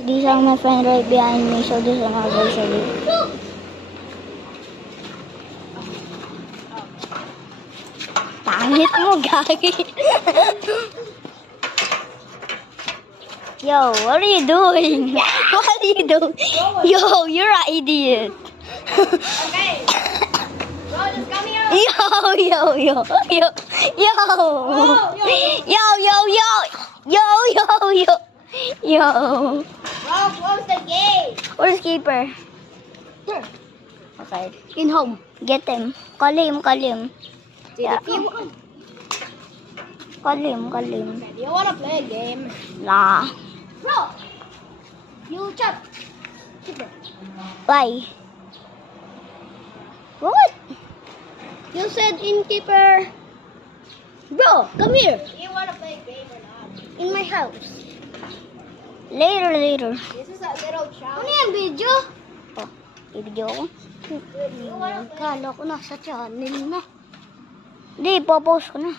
These are my friend right behind me, so these are my boys already. Pangit mo, gagi. Yo, what are you doing? What are you doing? Yo, you're an idiot. Okay. Bro, just come here. Yo. Yo. Yo. Bro, close the gate. Where's keeper? Here. Okay. In home. Get him. Call him. Yeah. Do Call him. you wanna play a game? Nah. Bro, you chop. Keeper. Why? What? You said innkeeper. Bro, come here. Do you wanna play a game or not? In my house. Later. This is a little challenge. Ano yan, video? Oh, i-video ko. You wanna play? Kala ko nasa channel na. Hindi, popost ko na.